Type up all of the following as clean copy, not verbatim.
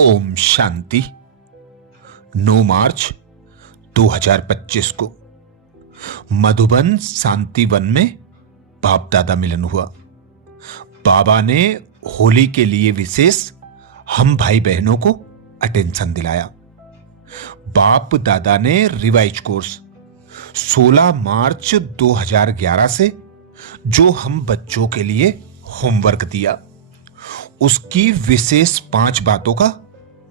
ओम शांति। 9 मार्च 2025 को मधुबन शांति वन में बाप दादा मिलन हुआ। बाबा ने होली के लिए विशेष हम भाई बहनों को अटेंशन दिलाया। बाप दादा ने रिवाइज कोर्स 16 मार्च 2011 से जो हम बच्चों के लिए होमवर्क दिया, उसकी विशेष 5 बातों का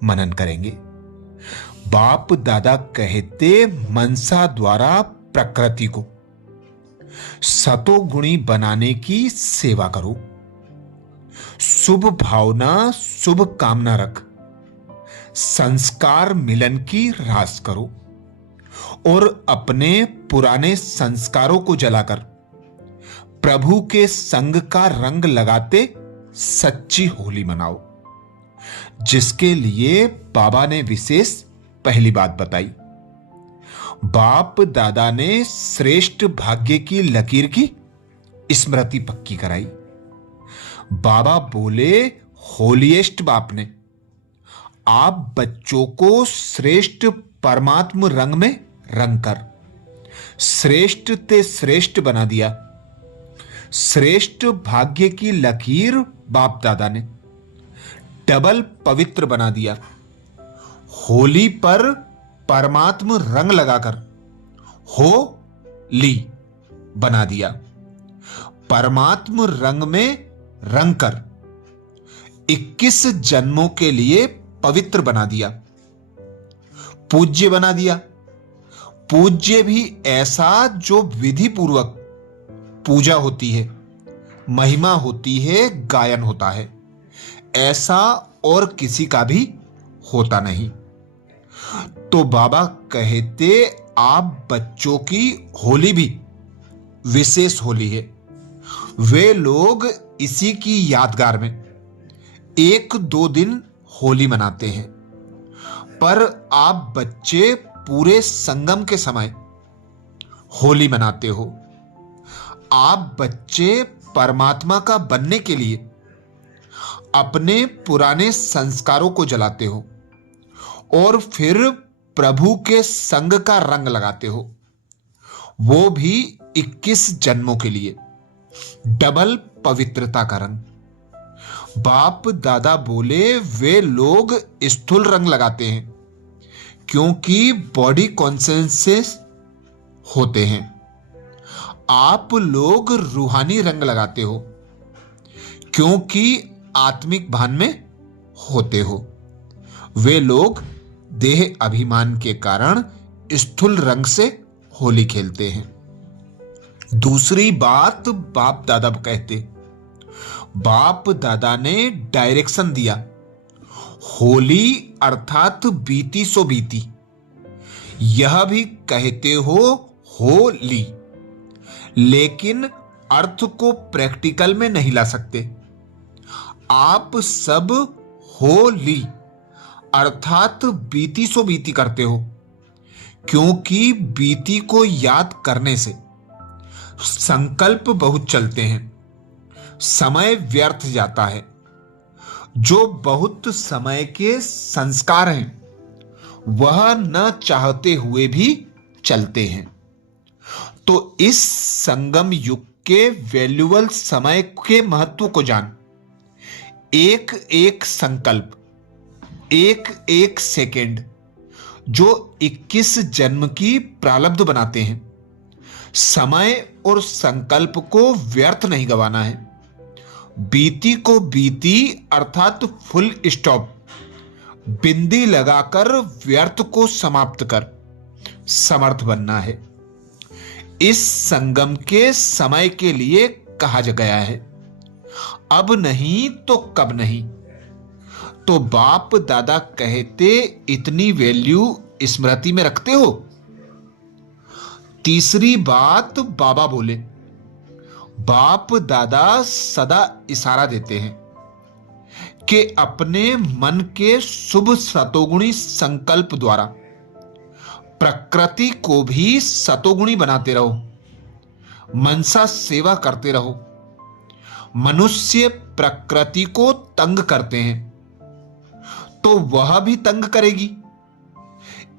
मनन करेंगे। बाप दादा कहते मनसा द्वारा प्रकृति को सतोगुणी बनाने की सेवा करो, शुभ भावना शुभ कामना रख, संस्कार मिलन की रास करो और अपने पुराने संस्कारों को जलाकर प्रभु के संग का रंग लगाते सच्ची होली मनाओ। जिसके लिए बाबा ने विशेष पहली बात बताई। बाप दादा ने श्रेष्ठ भाग्य की लकीर की स्मृति पक्की कराई। बाबा बोले, होलीएस्ट बाप ने आप बच्चों को श्रेष्ठ परमात्म रंग में रंग कर श्रेष्ठ ते श्रेष्ठ बना दिया। श्रेष्ठ भाग्य की लकीर बाप दादा ने डबल पवित्र बना दिया। होली पर परमात्म रंग लगाकर हो ली बना दिया। परमात्म रंग में रंग कर 21 जन्मों के लिए पवित्र बना दिया, पूज्य बना दिया। पूज्य भी ऐसा जो विधि पूर्वक पूजा होती है, महिमा होती है, गायन होता है, ऐसा और किसी का भी होता नहीं। तो बाबा कहते आप बच्चों की होली भी विशेष होली है। वे लोग इसी की यादगार में 1-2 दिन होली मनाते हैं, पर आप बच्चे पूरे संगम के समय होली मनाते हो। आप बच्चे परमात्मा का बनने के लिए अपने पुराने संस्कारों को जलाते हो और फिर प्रभु के संग का रंग लगाते हो, वो भी 21 जन्मों के लिए डबल पवित्रता का रंग। बाप दादा बोले वे लोग स्थूल रंग लगाते हैं क्योंकि बॉडी कॉन्शियस होते हैं। आप लोग रूहानी रंग लगाते हो क्योंकि आत्मिक भान में होते हो। वे लोग देह अभिमान के कारण स्थूल रंग से होली खेलते हैं। दूसरी बात बाप दादा कहते, बाप दादा ने डायरेक्शन दिया। होली अर्थात बीती सो बीती, यह भी कहते हो ली, लेकिन अर्थ को प्रैक्टिकल में नहीं ला सकते। आप सब हो ली अर्थात बीती सो बीती करते हो क्योंकि बीती को याद करने से संकल्प बहुत चलते हैं, समय व्यर्थ जाता है। जो बहुत समय के संस्कार हैं वह न चाहते हुए भी चलते हैं। तो इस संगम युग के वैल्यूएबल समय के महत्व को जान, एक एक संकल्प, एक एक सेकेंड जो 21 जन्म की प्रारब्ध बनाते हैं, समय और संकल्प को व्यर्थ नहीं गवाना है। बीती को बीती अर्थात फुल स्टॉप, बिंदी लगाकर व्यर्थ को समाप्त कर समर्थ बनना है। इस संगम के समय के लिए कहा गया है, अब नहीं तो कब नहीं। तो बाप दादा कहते इतनी वैल्यू स्मृति में रखते हो। तीसरी बात बाबा बोले, बाप दादा सदा इशारा देते हैं कि अपने मन के शुभ सतोगुणी संकल्प द्वारा प्रकृति को भी सतोगुणी बनाते रहो, मनसा सेवा करते रहो। मनुष्य प्रकृति को तंग करते हैं तो तो वह भी तंग करेगी।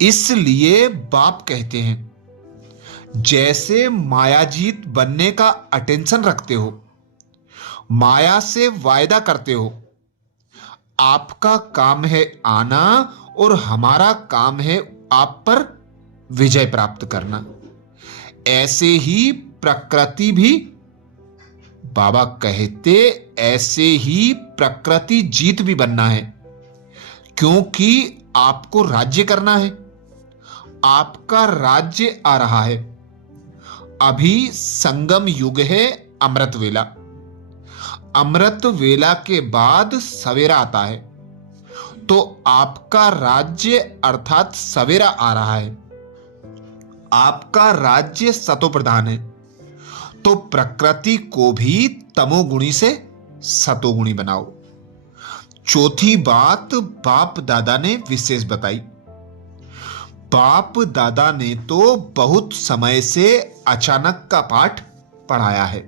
इसलिए बाप कहते हैं, जैसे मायाजीत बनने का अटेंशन रखते हो, माया से वायदा करते हो, आपका काम है आना और हमारा काम है आप पर विजय प्राप्त करना। ऐसे ही प्रकृति भी, बाबा कहते, ऐसे ही प्रकृति जीत भी बनना है, क्योंकि आपको राज्य करना है। आपका राज्य आ रहा है। अभी संगम युग है, अमृत वेला। अमृत वेला के बाद सवेरा आता है, तो आपका राज्य अर्थात सवेरा आ रहा है। आपका राज्य सतो प्रधान है, तो प्रकृति को भी तमोगुणी से सतोगुणी बनाओ। चौथी बात बाप दादा ने विशेष बताई। बाप दादा ने तो बहुत समय से अचानक का पाठ पढ़ाया है,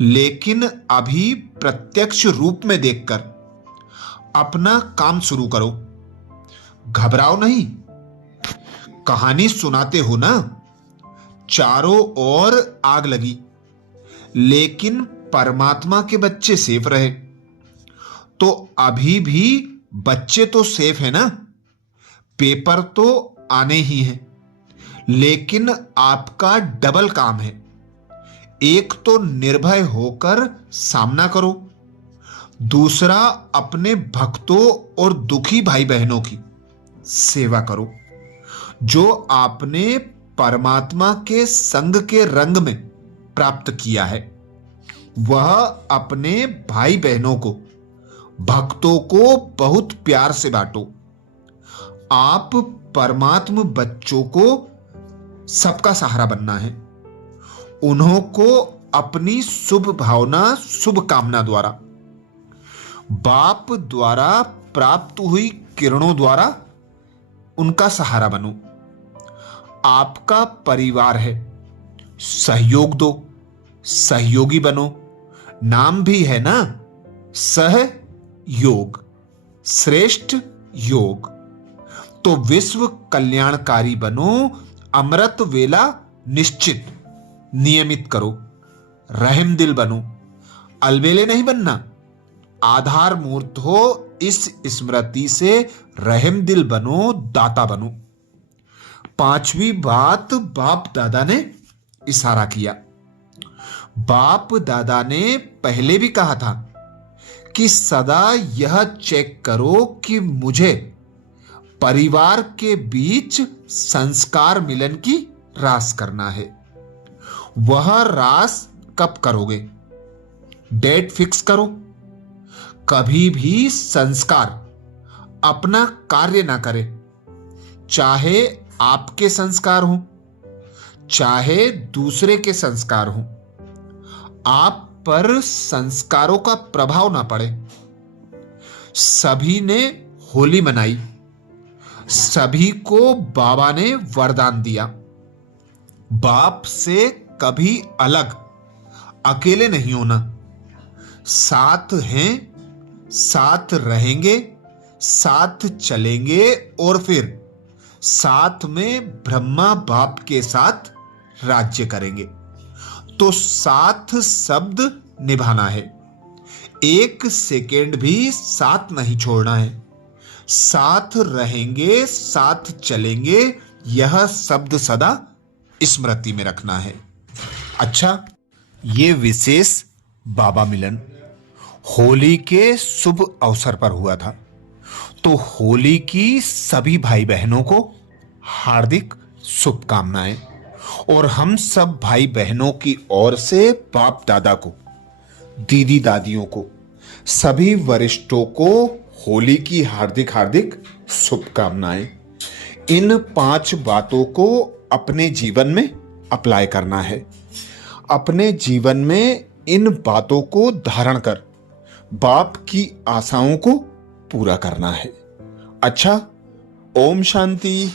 लेकिन अभी प्रत्यक्ष रूप में देखकर अपना काम शुरू करो। घबराओ नहीं। कहानी सुनाते हो ना, चारों ओर आग लगी, लेकिन परमात्मा के बच्चे सेफ रहे। तो अभी भी बच्चे तो सेफ है ना। पेपर तो आने ही हैं, लेकिन आपका डबल काम है। एक तो निर्भय होकर सामना करो, दूसरा अपने भक्तों और दुखी भाई बहनों की सेवा करो, जो आपने परमात्मा के संग के रंग में प्राप्त किया है। वह अपने भाई बहनों को, भक्तों को बहुत प्यार से बांटो। आप परमात्मा बच्चों को सबका सहारा बनना है। उन्हों को अपनी शुभ भावना, शुभ कामना द्वारा, बाप द्वारा प्राप्त हुई किरणों द्वारा उनका सहारा बनो। आपका परिवार है, सहयोग दो, सहयोगी बनो। नाम भी है ना, सहयोग, श्रेष्ठ योग। तो विश्व कल्याणकारी बनो। अमृत वेला निश्चित नियमित करो। रहम दिल बनो, अलबेले नहीं बनना। आधार मूर्त हो, इस स्मृति से रहम दिल बनो, दाता बनो। पांचवी बात बाप दादा ने इशारा किया। बाप दादा ने पहले भी कहा था कि सदा यह चेक करो कि मुझे परिवार के बीच संस्कार मिलन की रास करना है। वह रास कब करोगे? डेट फिक्स करो। कभी भी संस्कार अपना कार्य ना करे, चाहे आपके संस्कार हो, चाहे दूसरे के संस्कार हो। आप पर संस्कारों का प्रभाव ना पड़े। सभी ने होली मनाई, सभी को बाबा ने वरदान दिया। बाप से कभी अलग, अकेले नहीं होना। साथ हैं, साथ रहेंगे, साथ चलेंगे और फिर साथ में ब्रह्मा बाप के साथ राज्य करेंगे। तो साथ शब्द निभाना है। एक सेकेंड भी साथ नहीं छोड़ना है। साथ रहेंगे, साथ चलेंगे, यह शब्द सदा स्मृति में रखना है। अच्छा, ये विशेष बाबा मिलन होली के शुभ अवसर पर हुआ था। तो होली की सभी भाई बहनों को हार्दिक शुभकामनाएं, और हम सब भाई बहनों की ओर से बाप दादा को, दीदी दादियों को, सभी वरिष्ठों को होली की हार्दिक हार्दिक शुभकामनाएं। इन 5 बातों को अपने जीवन में अप्लाई करना है। अपने जीवन में इन बातों को धारण कर बाप की आशाओं को पूरा करना है। अच्छा, ओम शांति।